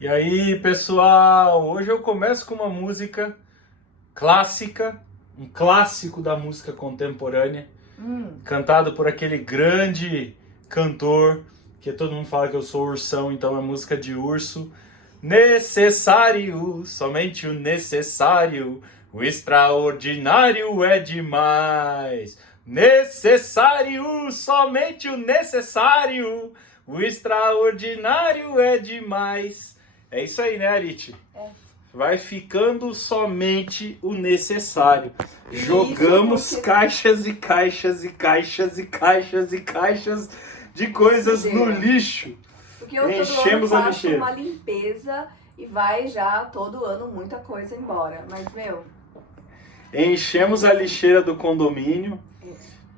E aí, pessoal, hoje eu começo com uma música clássica, um clássico da música contemporânea, cantado por aquele grande cantor, que todo mundo fala que eu sou ursão, então é música de urso. Necessário, somente o necessário, o extraordinário é demais. Necessário, somente o necessário, o extraordinário é demais. É isso aí, né, Arit? É. Vai ficando somente o necessário. E Jogamos isso porque- caixas e caixas e caixas e caixas e caixas de coisas no Doideira. lixo. Porque eu todo ano Enchemos a faço lixeira. uma limpeza e vai já todo ano muita coisa embora. Mas, meu, Enchemos a lixeira do condomínio,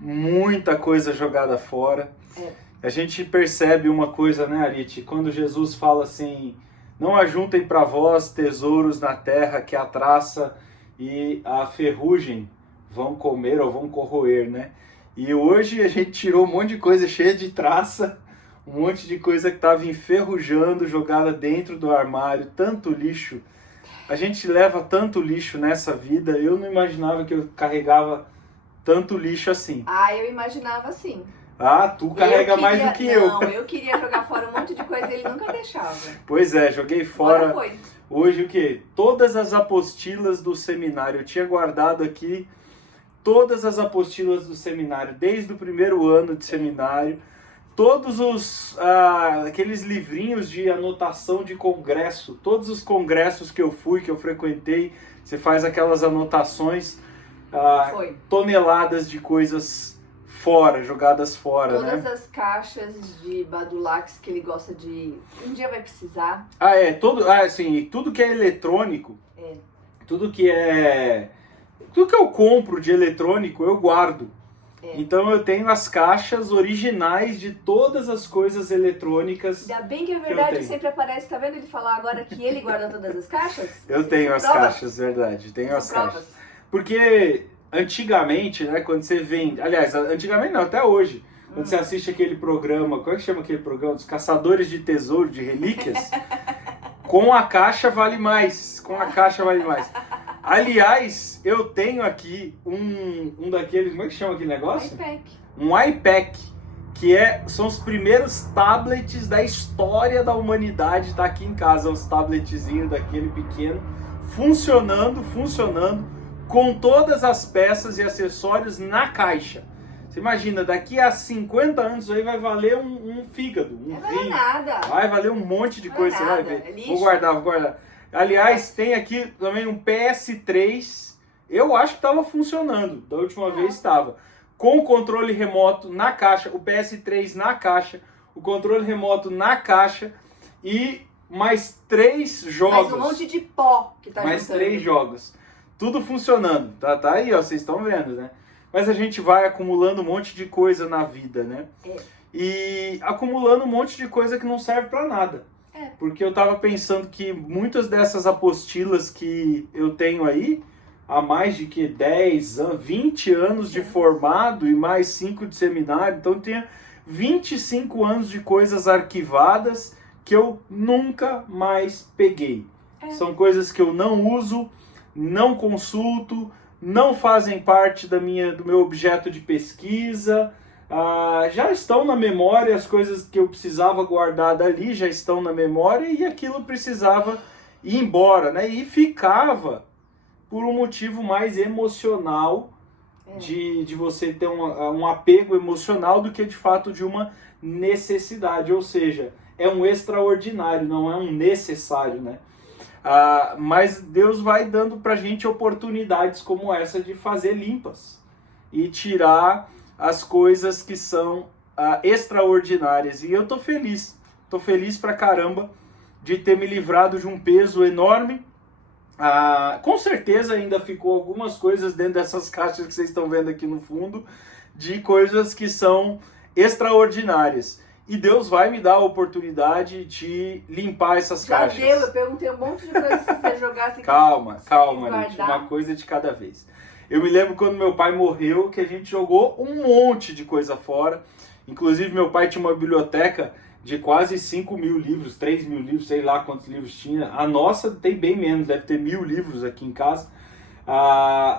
muita coisa jogada fora. É. A gente percebe uma coisa, né, Arit? Quando Jesus fala assim: não ajuntem para vós tesouros na terra que a traça e a ferrugem vão comer ou vão corroer, né? E hoje a gente tirou um monte de coisa cheia de traça, um monte de coisa que estava enferrujando, jogada dentro do armário, tanto lixo. A gente leva tanto lixo nessa vida, eu não imaginava que eu carregava tanto lixo assim. eu imaginava assim. Ah, tu carrega Eu mais queria- do que eu. Não, eu queria jogar fora um monte de coisa e ele nunca deixava. Pois é, joguei Agora fora. foi. Hoje o quê? Todas as apostilas do seminário. Eu tinha guardado aqui todas as apostilas do seminário, desde o primeiro ano de seminário. Todos aqueles livrinhos de anotação de congresso, todos os congressos que eu fui, que eu frequentei, você faz aquelas anotações, Foi. toneladas de coisas fora, jogadas fora, Todas né? as caixas de Badulax que ele gosta de... Um dia vai precisar. Tudo que é eletrônico, É. tudo que eu compro de eletrônico, eu guardo. É. Então eu tenho as caixas originais de todas as coisas eletrônicas. Ainda bem que a eu verdade tenho. sempre aparece. Tá vendo ele falar agora que ele guarda todas as caixas? Eu tenho as São provas. caixas, verdade, tenho as São caixas. provas. Porque antigamente, né, quando você vende... Aliás, antigamente não, até hoje. Quando você assiste aquele programa, como é que chama aquele programa? Dos Caçadores de Tesouro, de Relíquias. Com a caixa vale mais. Com a caixa vale mais. Aliás, eu tenho aqui um daqueles... Como é que chama aquele negócio? iPad. Um iPad, que são os primeiros tablets da história da humanidade. Tá aqui em casa, os tabletzinhos daquele pequeno, funcionando, com todas as peças e acessórios na caixa. Você imagina, daqui a 50 anos aí vai valer um fígado, um Não é rim. nada. Vai valer um monte de Não é coisa, você vai nada, ver. é lixo. Vou guardar. Aliás, tem aqui também um PS3. Eu acho que estava funcionando. Da última vez estava. Com o controle remoto na caixa, o PS3 na caixa, o controle remoto na caixa e mais 3 jogos. Mais um monte de pó que tá Mais juntando. 3 jogos. Tudo funcionando. Tá aí, ó, vocês estão vendo, né? Mas a gente vai acumulando um monte de coisa na vida, né? É. E acumulando um monte de coisa que não serve pra nada. É. Porque eu tava pensando que muitas dessas apostilas que eu tenho aí, há mais de 10 anos, 20 anos de formado e mais 5 de seminário, então eu tinha 25 anos de coisas arquivadas que eu nunca mais peguei. É. São coisas que eu não uso, não consulto, não fazem parte do meu objeto de pesquisa. Já estão na memória, as coisas que eu precisava guardar dali já estão na memória e aquilo precisava ir embora, né? E ficava por um motivo mais emocional, de você ter um apego emocional do que de fato de uma necessidade, ou seja, é um extraordinário, não é um necessário, né? Mas Deus vai dando pra gente oportunidades como essa de fazer limpas e tirar as coisas que são extraordinárias. E eu tô feliz pra caramba de ter me livrado de um peso enorme. Com certeza ainda ficou algumas coisas dentro dessas caixas que vocês estão vendo aqui no fundo, de coisas que são extraordinárias. E Deus vai me dar a oportunidade de limpar essas Já caixas. deu, eu perguntei um monte de coisa se você jogasse. Calma, gente. guardar. Uma coisa de cada vez. Eu me lembro quando meu pai morreu, que a gente jogou um monte de coisa fora. Inclusive, meu pai tinha uma biblioteca de quase 5.000 livros, 3.000 livros, sei lá quantos livros tinha. A nossa tem bem menos, deve ter 1.000 livros aqui em casa.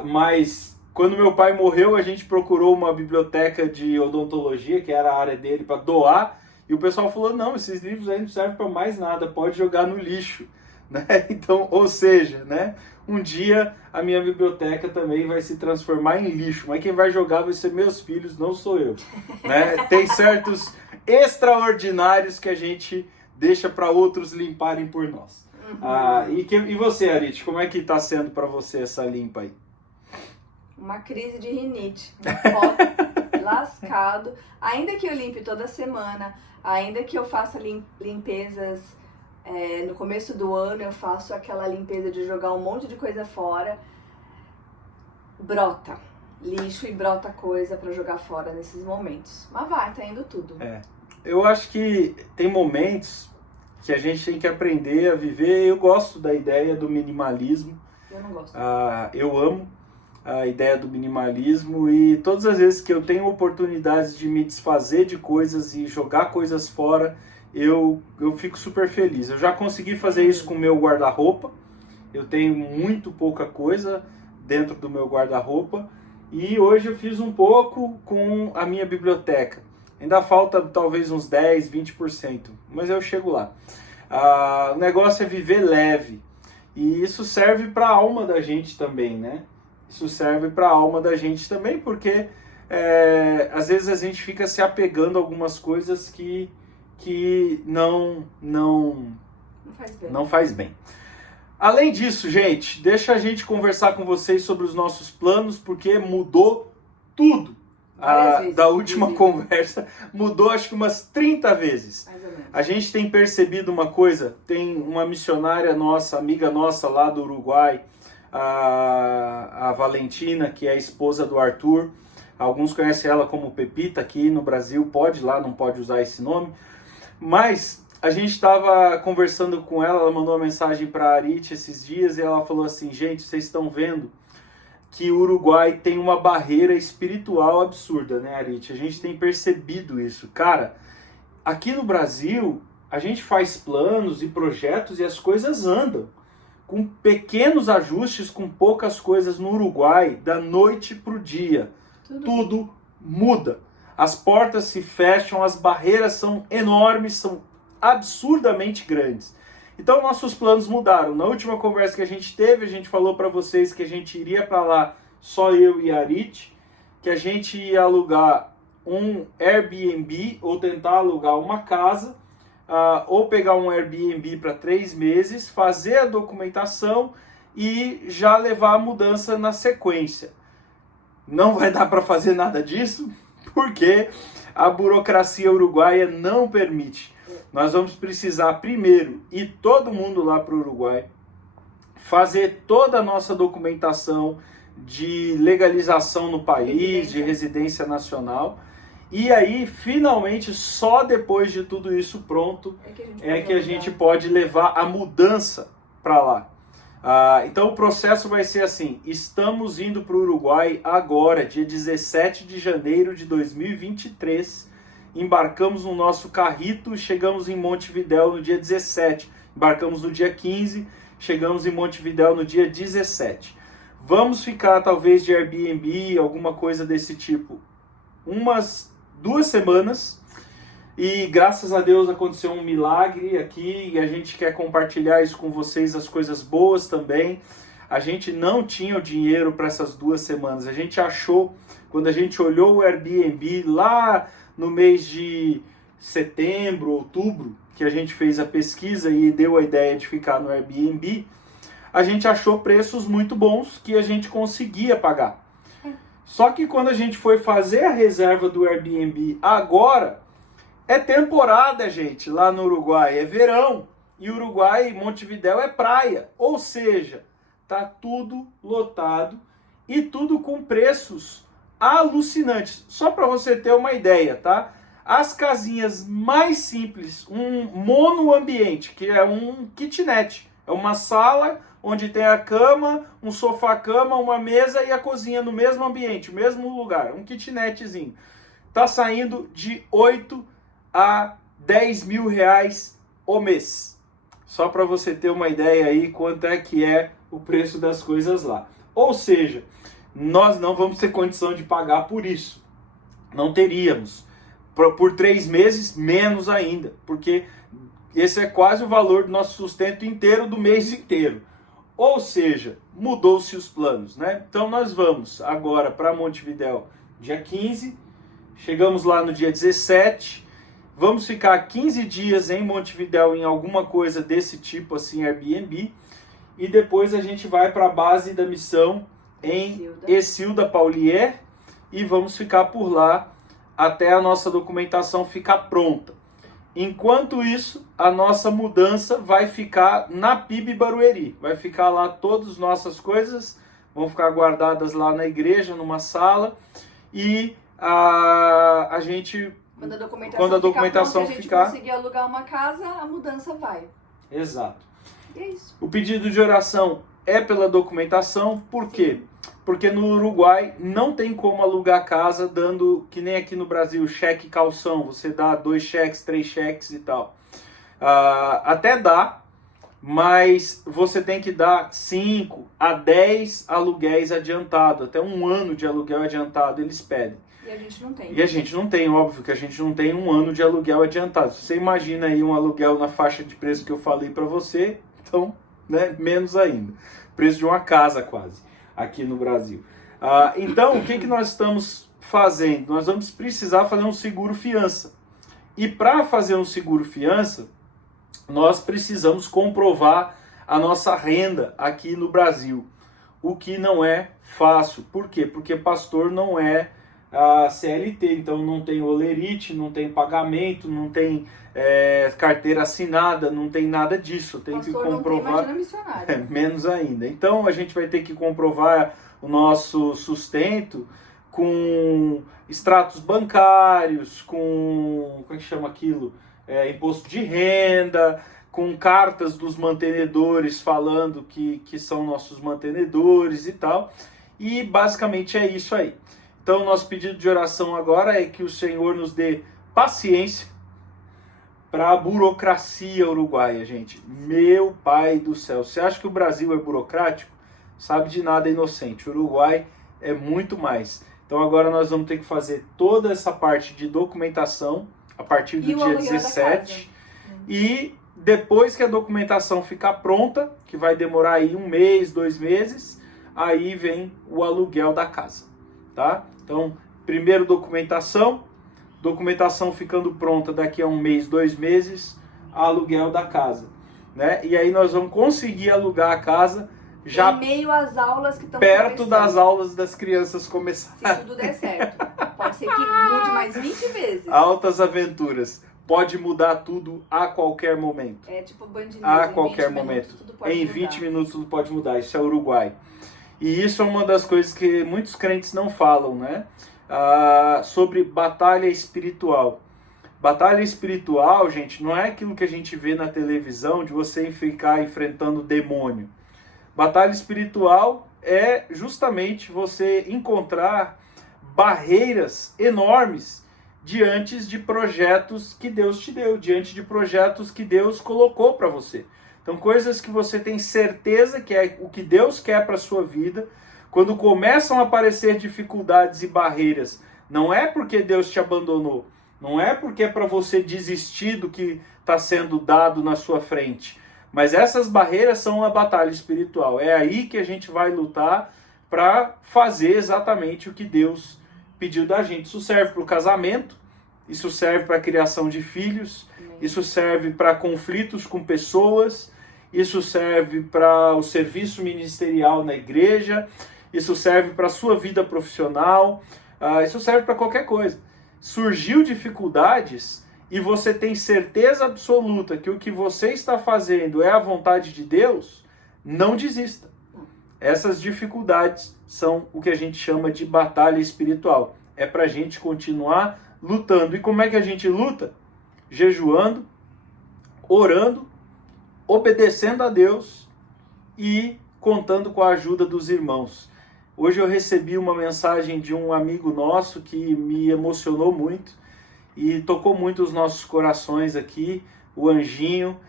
Mas quando meu pai morreu, a gente procurou uma biblioteca de odontologia, que era a área dele, para doar. E o pessoal falou, não, esses livros aí não servem para mais nada, pode jogar no lixo. Né? Então, ou seja, né? Um dia a minha biblioteca também vai se transformar em lixo, mas quem vai jogar vai ser meus filhos, não sou eu. Né? Tem certos extraordinários que a gente deixa para outros limparem por nós. E você, Arit, como é que está sendo para você essa limpa aí? Uma crise de rinite, um pó lascado. Ainda que eu limpe toda semana, ainda que eu faça limpezas no começo do ano, eu faço aquela limpeza de jogar um monte de coisa fora, brota lixo e brota coisa pra jogar fora nesses momentos. Mas tá indo tudo. Eu acho que tem momentos que a gente tem que aprender a viver. Eu gosto da ideia do minimalismo. Eu não gosto. Eu amo a ideia do minimalismo e todas as vezes que eu tenho oportunidades de me desfazer de coisas e jogar coisas fora, eu fico super feliz. Eu já consegui fazer isso com o meu guarda-roupa. Eu tenho muito pouca coisa dentro do meu guarda-roupa. E hoje eu fiz um pouco com a minha biblioteca. Ainda falta talvez uns 10, 20%. Mas eu chego lá. O negócio é viver leve. E isso serve para a alma da gente também, né? Isso serve para a alma da gente também, porque às vezes a gente fica se apegando a algumas coisas que não faz bem. Além disso, gente, deixa a gente conversar com vocês sobre os nossos planos, porque mudou tudo da última conversa. Mudou acho que umas 30 vezes. Mais ou menos. A gente tem percebido uma coisa, tem uma missionária nossa, amiga nossa lá do Uruguai, a Valentina, que é a esposa do Arthur. Alguns conhecem ela como Pepita, aqui no Brasil pode ir lá, não pode usar esse nome. Mas a gente estava conversando com ela, ela mandou uma mensagem para a Arit esses dias e ela falou assim, gente, vocês estão vendo que o Uruguai tem uma barreira espiritual absurda, né, Arit? A gente tem percebido isso. Cara, aqui no Brasil, a gente faz planos e projetos e as coisas andam. Com pequenos ajustes, com poucas coisas no Uruguai, da noite para o dia. Tudo muda. As portas se fecham, as barreiras são enormes, são absurdamente grandes. Então nossos planos mudaram. Na última conversa que a gente teve, a gente falou para vocês que a gente iria para lá, só eu e a Arit, que a gente ia alugar um Airbnb ou tentar alugar uma casa, ou pegar um Airbnb para 3 meses, fazer a documentação e já levar a mudança na sequência. Não vai dar para fazer nada disso, porque a burocracia uruguaia não permite. Nós vamos precisar primeiro ir todo mundo lá para o Uruguai, fazer toda a nossa documentação de legalização no país, de residência nacional, e aí finalmente só depois de tudo isso pronto é que a gente pode levar a mudança para lá. Então o processo vai ser assim, estamos indo para o Uruguai agora, dia 17 de janeiro de 2023, embarcamos no nosso carrito, chegamos em Montevidéu no dia 17, embarcamos no dia 15, chegamos em Montevidéu no dia 17. Vamos ficar talvez de Airbnb, alguma coisa desse tipo, umas 2 semanas, e graças a Deus aconteceu um milagre aqui, e a gente quer compartilhar isso com vocês, as coisas boas também. A gente não tinha o dinheiro para essas 2 semanas, a gente achou, quando a gente olhou o Airbnb lá no mês de setembro, outubro, que a gente fez a pesquisa e deu a ideia de ficar no Airbnb, a gente achou preços muito bons que a gente conseguia pagar. Só que quando a gente foi fazer a reserva do Airbnb agora, é temporada, gente, lá no Uruguai, é verão. E Uruguai, Montevidéu é praia. Ou seja, tá tudo lotado e tudo com preços alucinantes. Só para você ter uma ideia, tá? As casinhas mais simples, um monoambiente, que é um kitnet, é uma sala onde tem a cama, um sofá-cama, uma mesa e a cozinha no mesmo ambiente, o mesmo lugar, um kitnetzinho. Tá saindo de 8 a R$10.000 o mês. Só para você ter uma ideia aí quanto é que é o preço das coisas lá. Ou seja, nós não vamos ter condição de pagar por isso. Não teríamos. Por 3 meses, menos ainda. Porque esse é quase o valor do nosso sustento inteiro do mês inteiro. Ou seja, mudou-se os planos, né? Então nós vamos agora para Montevidéu dia 15, chegamos lá no dia 17, vamos ficar 15 dias em Montevidéu em alguma coisa desse tipo assim, Airbnb, e depois a gente vai para a base da missão em Exilda Paulier e vamos ficar por lá até a nossa documentação ficar pronta. Enquanto isso, a nossa mudança vai ficar na PIB Barueri. Vai ficar lá todas as nossas coisas, vão ficar guardadas lá na igreja, numa sala. E a gente, quando a documentação ficar, a gente conseguir alugar uma casa, a mudança vai. Exato. E é isso. O pedido de oração é pela documentação. Por quê? Porque no Uruguai não tem como alugar casa dando, que nem aqui no Brasil, cheque e calção. Você dá 2 cheques, 3 cheques e tal. Até dá, mas você tem que dar 5 a 10 aluguéis adiantados. Até 1 ano de aluguel adiantado eles pedem. E a gente não tem. E a gente não tem, óbvio que a gente não tem 1 ano de aluguel adiantado. Se você imagina aí um aluguel na faixa de preço que eu falei para você, então, né, menos ainda. Preço de uma casa quase. Aqui no Brasil. Então, o que nós estamos fazendo? Nós vamos precisar fazer um seguro-fiança. E para fazer um seguro-fiança, nós precisamos comprovar a nossa renda aqui no Brasil. O que não é fácil. Por quê? Porque pastor não é CLT, então não tem olerite, não tem pagamento, não tem carteira assinada, não tem nada disso. Tem que comprovar. Não tem, missionário. Menos ainda. Então a gente vai ter que comprovar o nosso sustento com extratos bancários, com como é que chama aquilo? Imposto de renda, com cartas dos mantenedores falando que são nossos mantenedores e tal. E basicamente é isso aí. Então, nosso pedido de oração agora é que o Senhor nos dê paciência para a burocracia uruguaia, gente. Meu pai do céu. Você acha que o Brasil é burocrático? Sabe de nada, inocente. O Uruguai é muito mais. Então, agora nós vamos ter que fazer toda essa parte de documentação a partir do dia 17. E depois que a documentação ficar pronta, que vai demorar aí 1 mês, 2 meses, aí vem o aluguel da casa. Tá? Então, primeiro documentação ficando pronta daqui a 1 mês, 2 meses, aluguel da casa, né? E aí nós vamos conseguir alugar a casa já em meio às aulas que estão perto das aulas das crianças começarem. Se tudo der certo. Pode ser que mude mais 20 vezes. Altas aventuras. Pode mudar tudo a qualquer momento. É tipo Band News, a qualquer momento. Em 20 minutos tudo pode mudar. Isso é Uruguai. E isso é uma das coisas que muitos crentes não falam, né? Sobre batalha espiritual. Batalha espiritual, gente, não é aquilo que a gente vê na televisão de você ficar enfrentando o demônio. Batalha espiritual é justamente você encontrar barreiras enormes diante de projetos que Deus te deu, diante de projetos que Deus colocou para você. Então, coisas que você tem certeza que é o que Deus quer para a sua vida. Quando começam a aparecer dificuldades e barreiras, não é porque Deus te abandonou, não é porque é para você desistir do que está sendo dado na sua frente. Mas essas barreiras são a batalha espiritual. É aí que a gente vai lutar para fazer exatamente o que Deus pediu da gente. Isso serve para o casamento, isso serve para a criação de filhos, isso serve para conflitos com pessoas, isso serve para o serviço ministerial na igreja, isso serve para a sua vida profissional, isso serve para qualquer coisa. Surgiu dificuldades e você tem certeza absoluta que o que você está fazendo é a vontade de Deus, não desista. Essas dificuldades são o que a gente chama de batalha espiritual. É para a gente continuar lutando. E como é que a gente luta? Jejuando, orando, obedecendo a Deus e contando com a ajuda dos irmãos. Hoje eu recebi uma mensagem de um amigo nosso que me emocionou muito. e tocou muito os nossos corações aqui. O Anjinho,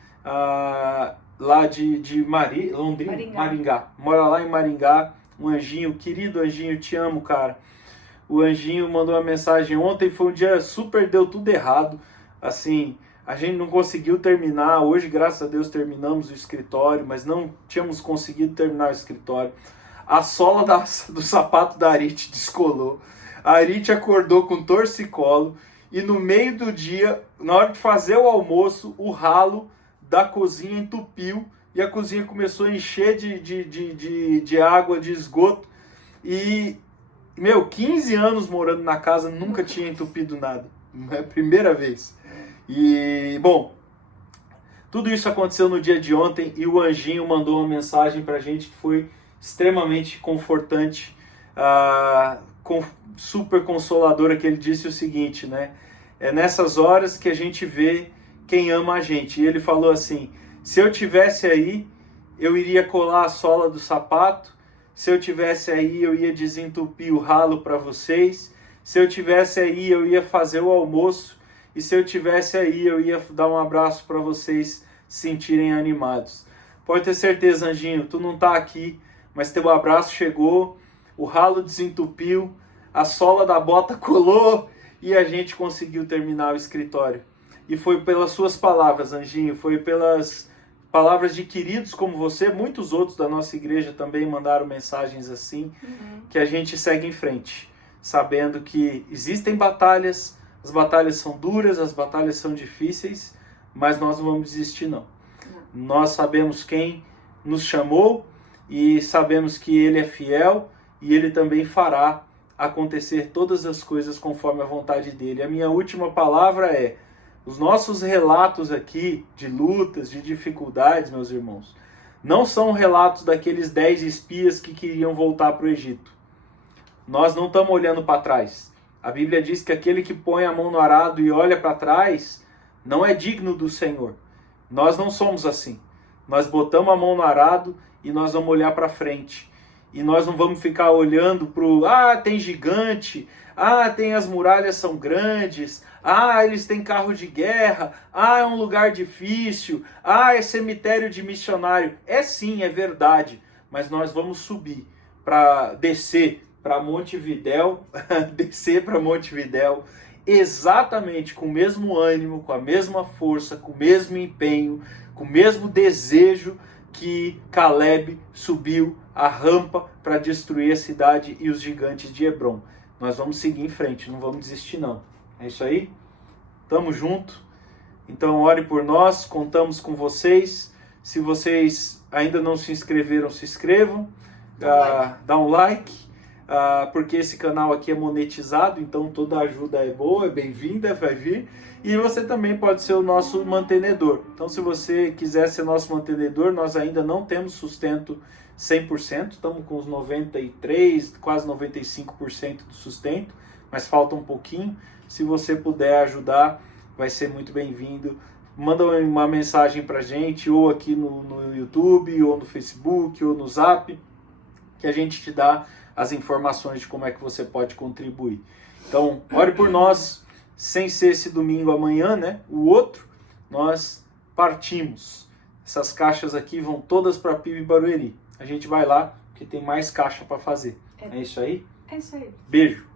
lá de Maringá, mora lá em Maringá. Um Anjinho, querido Anjinho, te amo, cara. O Anjinho mandou uma mensagem ontem, foi um dia super, deu tudo errado, assim, a gente não conseguiu terminar. Hoje, graças a Deus, terminamos o escritório, mas não tínhamos conseguido terminar o escritório. A sola do sapato da Arit descolou, a Arit acordou com torcicolo, e no meio do dia, na hora de fazer o almoço, o ralo da cozinha entupiu, e a cozinha começou a encher de água, de esgoto, e, 15 anos morando na casa, nunca tinha entupido nada, é a primeira vez. E, bom, tudo isso aconteceu no dia de ontem, e o Anjinho mandou uma mensagem pra gente que foi extremamente confortante, super consoladora, que ele disse o seguinte, né? É nessas horas que a gente vê quem ama a gente. E ele falou assim: se eu tivesse aí, eu iria colar a sola do sapato. Se eu tivesse aí, eu ia desentupir o ralo para vocês. Se eu tivesse aí, eu ia fazer o almoço. E se eu tivesse aí, eu ia dar um abraço para vocês se sentirem animados. Pode ter certeza, Anjinho, tu não tá aqui, mas teu abraço chegou, o ralo desentupiu, a sola da bota colou e a gente conseguiu terminar o escritório. E foi pelas suas palavras, Anjinho, foi pelas palavras de queridos como você, muitos outros da nossa igreja também mandaram mensagens assim, que a gente segue em frente, sabendo que existem batalhas, as batalhas são duras, as batalhas são difíceis, mas nós não vamos desistir não. Nós sabemos quem nos chamou e sabemos que Ele é fiel e Ele também fará acontecer todas as coisas conforme a vontade dEle. A minha última palavra é: os nossos relatos aqui de lutas, de dificuldades, meus irmãos, não são relatos daqueles 10 espias que queriam voltar para o Egito. Nós não estamos olhando para trás. A Bíblia diz que aquele que põe a mão no arado e olha para trás não é digno do Senhor. Nós não somos assim. Nós botamos a mão no arado e nós vamos olhar para frente. E nós não vamos ficar olhando para o... tem gigante. Tem as muralhas são grandes. Eles têm carro de guerra. É um lugar difícil. É cemitério de missionário. É sim, é verdade. Mas nós vamos subir para descer para Montevidéu, descer para Montevidéu, exatamente com o mesmo ânimo, com a mesma força, com o mesmo empenho, com o mesmo desejo que Caleb subiu a rampa para destruir a cidade e os gigantes de Hebron. Nós vamos seguir em frente, não vamos desistir não. É isso aí? Tamo junto. Então ore por nós, contamos com vocês. Se vocês ainda não se inscreveram, se inscrevam. Dá um like. Porque esse canal aqui é monetizado, então toda ajuda é boa, é bem-vinda, vai vir. E você também pode ser o nosso mantenedor. Então se você quiser ser nosso mantenedor, nós ainda não temos sustento 100%, estamos com os 93%, quase 95% do sustento, mas falta um pouquinho. Se você puder ajudar, vai ser muito bem-vindo. Manda uma mensagem pra gente, ou aqui no YouTube, ou no Facebook, ou no Zap, que a gente te dá as informações de como é que você pode contribuir. Então, ore por nós, sem ser esse domingo amanhã, né? O outro, nós partimos. Essas caixas aqui vão todas para PIB Barueri. A gente vai lá, porque tem mais caixa para fazer. É isso aí? É isso aí. Beijo.